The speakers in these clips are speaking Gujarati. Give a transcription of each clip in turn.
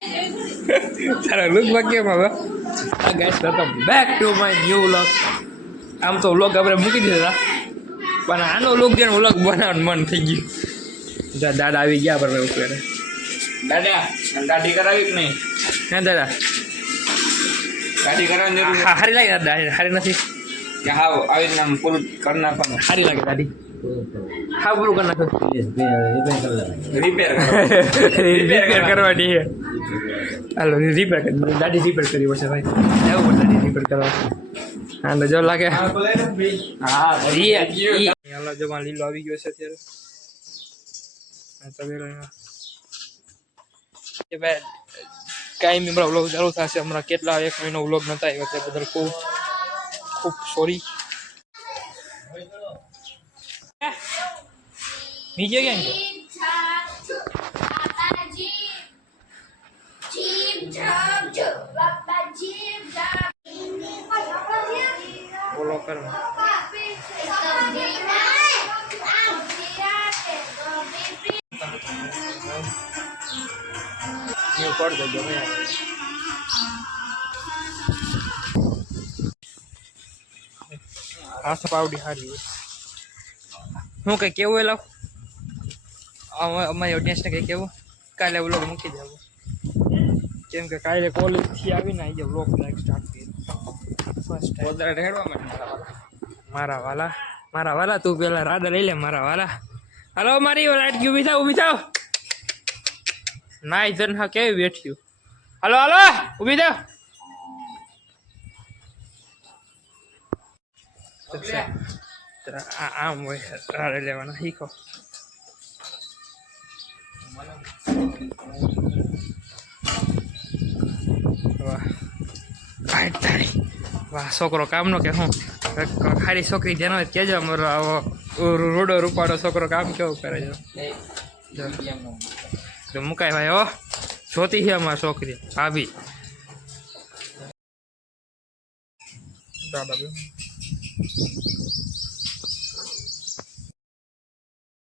તારા લુક કેમ હવે guys welcome back to my new vlog. આમ તો વ્લોગ આપણે મૂકી દીધા પણ આનો વ્લોગ જેને વ્લોગ બનાવવાનું મન થઈ ગયું. દાદા આવી ગયા પર ઉપર દાદા દાઢી કરાવી કે નહીં? હે દાદા દાઢી કરવાની જરૂર સારી લાગે દાદા? સારી નથી કે હા આવી રીતના પૂરું કરી નાખવાનું સારી લાગે દાઢી? હા પૂરું કરી નાખો. રિપેર કરવાની છે. હાલો રિપેર કરી દાઢી રિપેર કરી પડશે ભાઈ. એવું પણ દાઢી રિપેર કરવા. હા તો જો લાગે હા હાલો જો માં લીલો આવી ગયો છે અત્યારે. કાંઈ બી વ્લોગ ચાલુ થશે હમણાં. કેટલા 1 મહિનો વ્લોગ નતા આવ્યો તે બદલ ખૂબ ખૂબ સોરી. બીજે ક્યાં બોલો કરો પડ દેજો હાથ પાવડી હારી. હું કઈ કેવું એ લાવ અમારી ઓડિયન્સને કઈ કેવું? કાલે વ્લોગ મૂકી દેવું કેમ કે કાલે કોલેજથી આવીને આજે વ્લોગ સ્ટાર્ટ કર્યો. મારા વાલા તું પેલા રાડા લઈ લે મારા વાલા. હલો મારી લાઈટ ઉભી થાવ નાઈ જન હા કેવી બેઠ્યું. હલો ઊભી થાવ. આમ હોય રાડે લેવાના શીખો. વાહ છોકરો કામનો કે હું ખાલી છોકરી જેનો કેજો અમારો આવો રૂડો રૂપાડો છોકરો કામ કેવું કરે છે તો મુકાય ભાઈ. હો જોતી છે અમારી છોકરી ભાભી.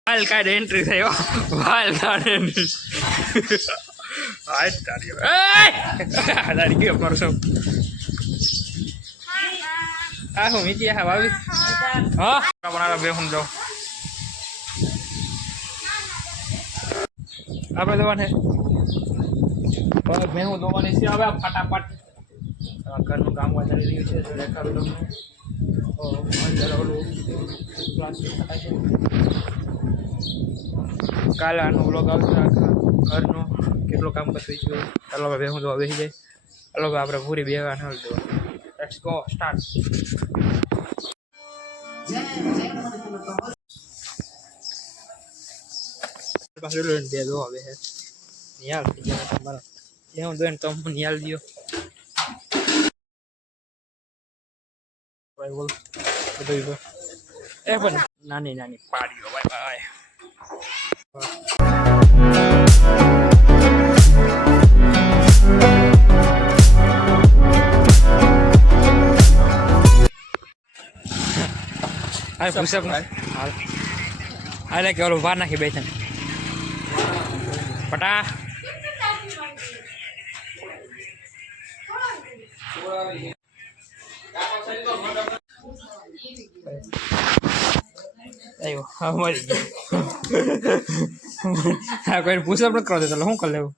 વાલ કાઢે એન્ટ્રી થઈ. વાલ કાઢે એન્ટ્રી દાડી ગયો અમારો સૌ. હા હું મીતી હા ભાભી. હા પણ બે હું જાઉં આપણે દવાને ભેહું દોવાની છે હવે ફટાફટ. ઘરનું કામ ચાલી રહ્યું છે જો દેખાડું તમને. કાલે આનો વ્લોગ આવશે આખા ઘરનો કેટલું કામ કરતું છે. ચાલો ભેહું દવા બેસી જાય. ચાલો આપણે પૂરી બેવા ન દેવા. Let's go start. પાછળ બે દો હવે હે નિયાલ થઈ ગયા તમારા. એવું દોન તો હું નિયાલ દિયો ભાઈ બોલ બધું એ પણ નાની નાની પાડીઓ. Bye bye. હાલ પુષપ હાલ હાલે કે ઓલું વાર નાખી બેઠા પટા. આવ્યો હા મરી ગયો. હા કોઈ પુષપ ન કરો દેતો શું કરી લેવું.